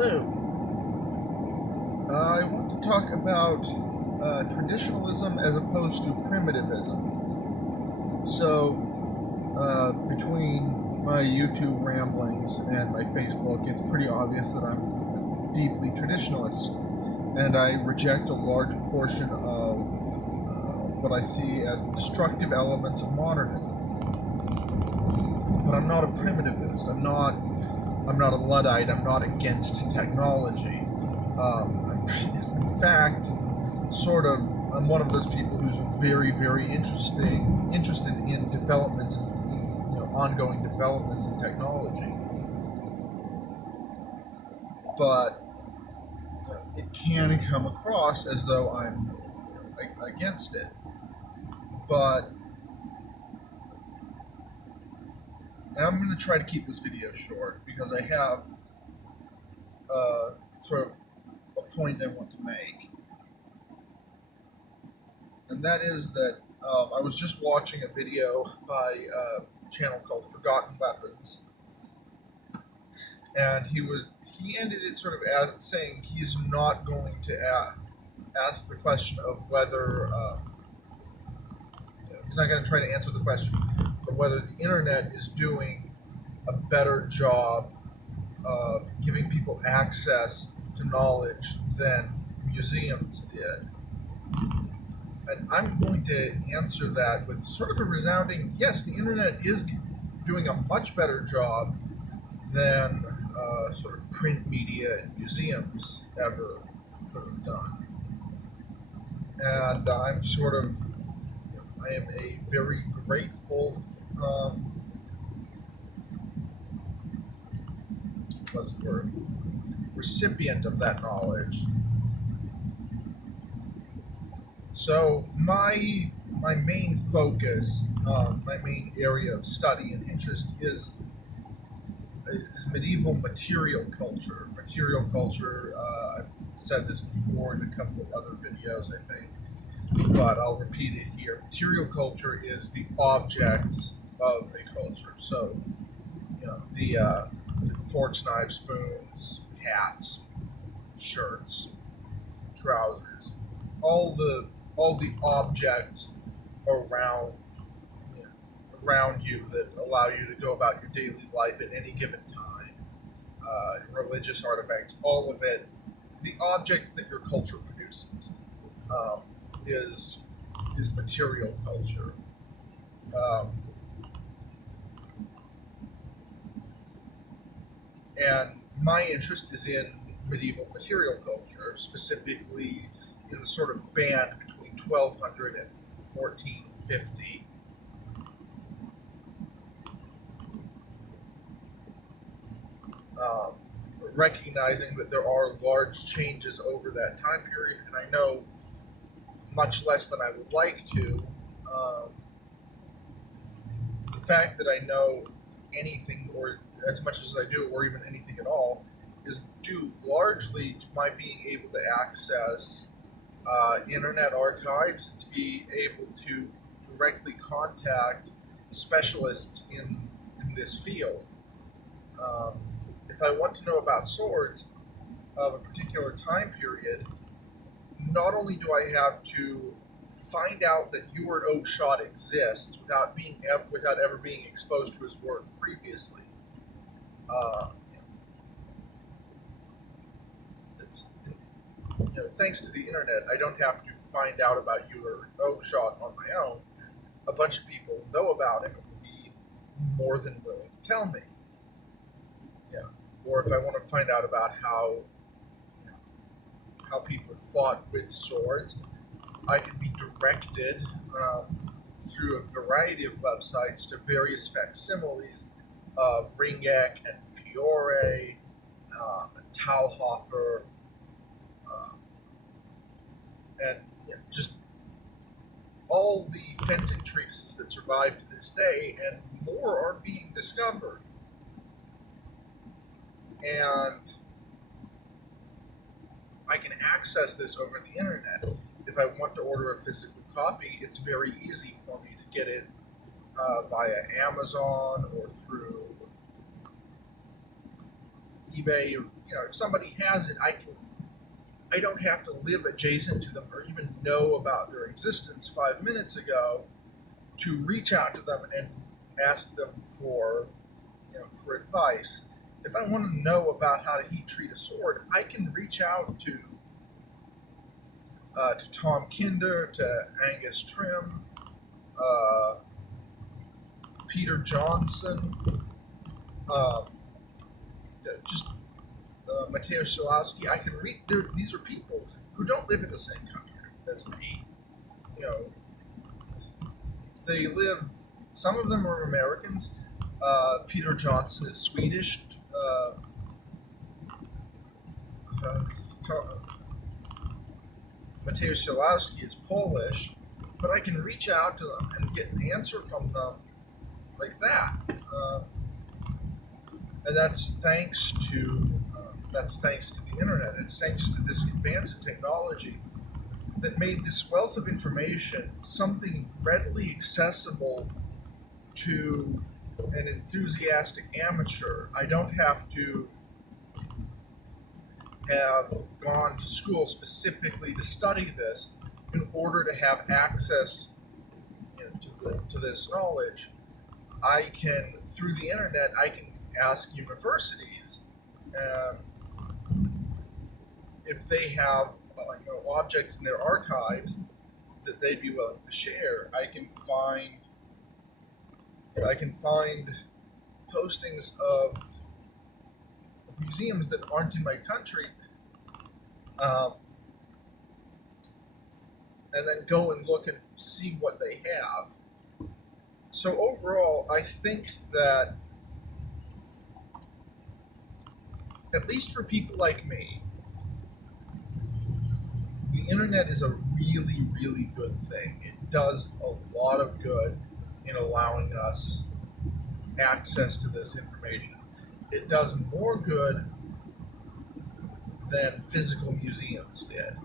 I want to talk about traditionalism as opposed to primitivism. Between my YouTube ramblings and my Facebook, it's pretty obvious that I'm deeply traditionalist, and I reject a large portion of what I see as the destructive elements of modernism. But I'm not a primitivist. I'm not a Luddite. I'm not against technology. In fact, I'm one of those people who's very, very interested in developments, ongoing developments in technology. But it can come across as though I'm against it. But and I'm going to try to keep this video short because I have sort of a point I want to make. And that is that I was just watching a video by a channel called Forgotten Weapons. And he ended it sort of as saying he's not going to ask the question of whether, he's not going to try to answer the question of whether the internet is doing a better job of giving people access to knowledge than museums did. And I'm going to answer that with sort of a resounding yes, the internet is doing a much better job than sort of print media and museums ever could have done. And I am a very grateful what's the word? Recipient of that knowledge. So my main focus, my main area of study and interest is medieval material culture. Material culture, I've said this before in a couple of other videos, I think, but I'll repeat it here. Material culture is the objects of a culture. So, the forks, knives, spoons, hats, shirts, trousers, all the objects around you that allow you to go about your daily life at any given time. Religious artifacts, all of it, the objects that your culture produces, is material culture. And my interest is in medieval material culture, specifically in the sort of band between 1200 and 1450. Recognizing that there are large changes over that time period, and I know much less than I would like to. The fact that I know anything, or as much as I do, or even anything at all, is due largely to my being able to access internet archives, to be able to directly contact specialists in this field. If I want to know about swords of a particular time period, not only do I have to find out that Ewart Oakeshott exists without ever being exposed to his work previously. Thanks to the internet, I don't have to find out about Ewart Oakeshott on my own. A bunch of people know about him and will be more than willing to tell me. Or if I want to find out about how people fought with swords, I can be directed through a variety of websites to various facsimiles of Ringek and Fiore and Talhofer, and just all the fencing treatises that survive to this day, and more are being discovered. And I can access this over the internet. If I want to order a physical copy, it's very easy for me to get it via Amazon or through eBay, or if somebody has it, I don't have to live adjacent to them or even know about their existence 5 minutes ago to reach out to them and ask them for advice. If I want to know about how to heat treat a sword, I can reach out to Tom Kinder, to Angus Trim, uh, Peter Johnson, um, just Mateo Szalowski. I can read. These are people who don't live in the same country as me. You know, they live. Some of them are Americans. Peter Johnson is Swedish. Uh, Mateo Szalowski is Polish, but I can reach out to them and get an answer from them like that, and that's thanks to the internet. It's thanks to this advance in technology that made this wealth of information something readily accessible to an enthusiastic amateur. I don't have to have gone to school specifically to study this in order to have access to this knowledge. I can, through the internet, I can ask universities if they have objects in their archives that they'd be willing to share. I can find postings of museums that aren't in my country, and then go and look and see what they have. So overall, I think that, at least for people like me, the internet is a really, really good thing. It does a lot of good in allowing us access to this information. It does more good than physical museums did.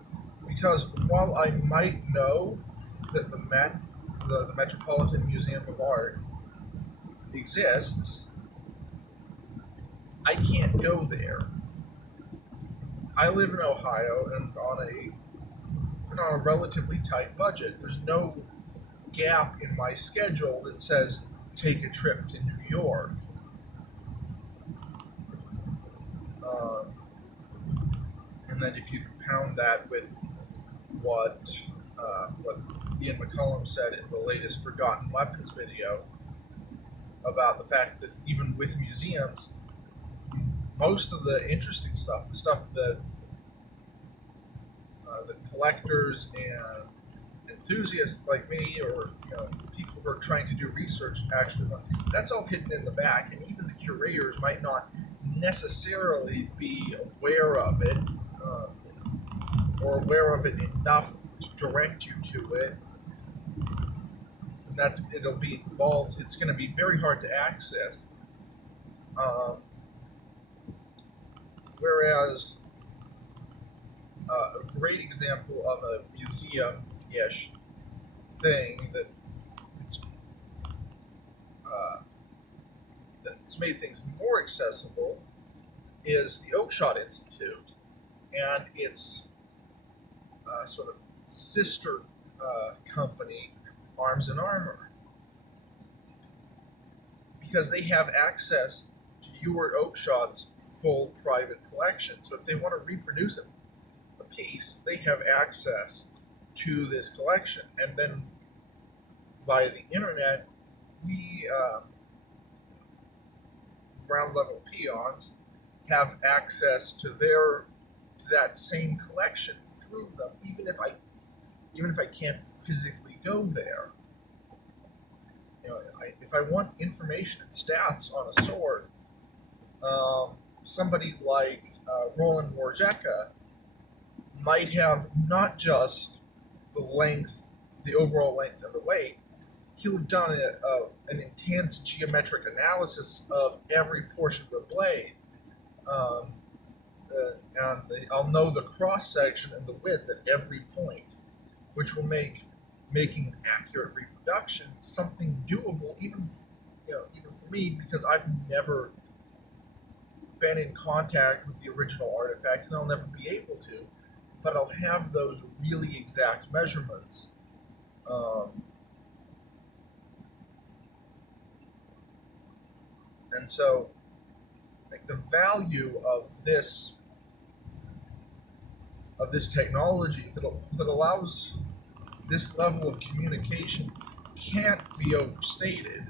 Because while I might know that the Metropolitan Museum of Art exists, I can't go there. I live in Ohio and on a relatively tight budget. There's no gap in my schedule that says take a trip to New York. And then if you compound that with what Ian McCullum said in the latest Forgotten Weapons video about the fact that even with museums, most of the interesting stuff, the stuff that the collectors and enthusiasts like me, or people who are trying to do research, actually want, that's all hidden in the back, and even the curators might not necessarily be aware of it, or aware of it enough to direct you to it. And it'll be involved. It's going to be very hard to access. Whereas a great example of a museum-ish thing that's made things more accessible is the Oakeshott Institute and its sort of sister company, Arms and Armor, because they have access to Ewart Oakeshott's full private collection. So if they want to reproduce a piece, they have access to this collection. And then via the internet, we ground level peons have access to that same collection through them, even if I can't physically go there. If I want information and stats on a sword, somebody like Roland Warjeka might have not just the overall length and the weight. He'll have done an intense geometric analysis of every portion of the blade. And I'll know the cross section and the width at every point, which will make making an accurate reproduction something doable, even for me, because I've never been in contact with the original artifact, and I'll never be able to, but I'll have those really exact measurements. And so, like, the value of this technology that allows this level of communication can't be overstated.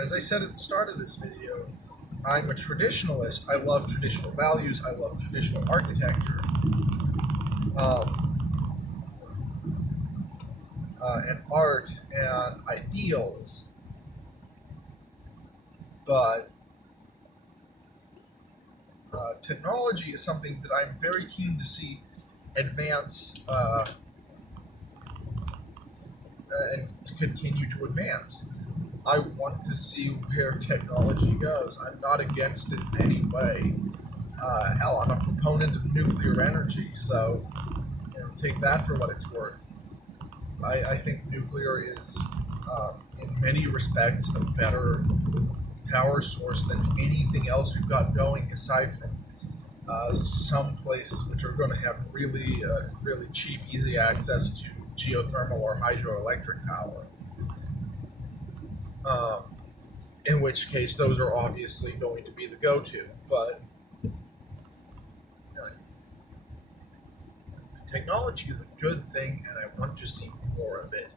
As I said at the start of this video, I'm a traditionalist. I love traditional values. I love traditional architecture. And art and ideals. But technology is something that I'm very keen to see advance and to continue to advance. I want to see where technology goes. I'm not against it in any way. Hell, I'm a proponent of nuclear energy, so take that for what it's worth. I think nuclear is, in many respects, a better power source than anything else we've got going, aside from some places which are going to have really, really cheap, easy access to geothermal or hydroelectric power. In which case, those are obviously going to be the go-to. But technology is a good thing, and I want to see more of it.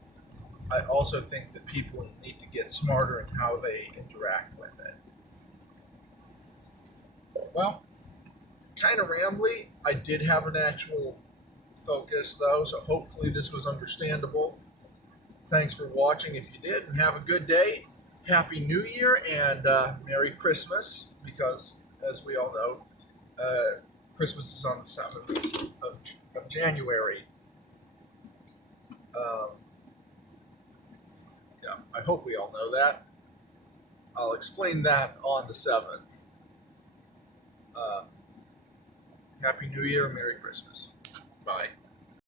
I also think that people need to get smarter in how they interact with it. Well, kind of rambly. I did have an actual focus, though, so hopefully this was understandable. Thanks for watching if you did, and have a good day. Happy New Year and Merry Christmas, because, as we all know, Christmas is on the 7th of January. Yeah, I hope we all know that. I'll explain that on the 7th. Happy New Year, Merry Christmas. Bye.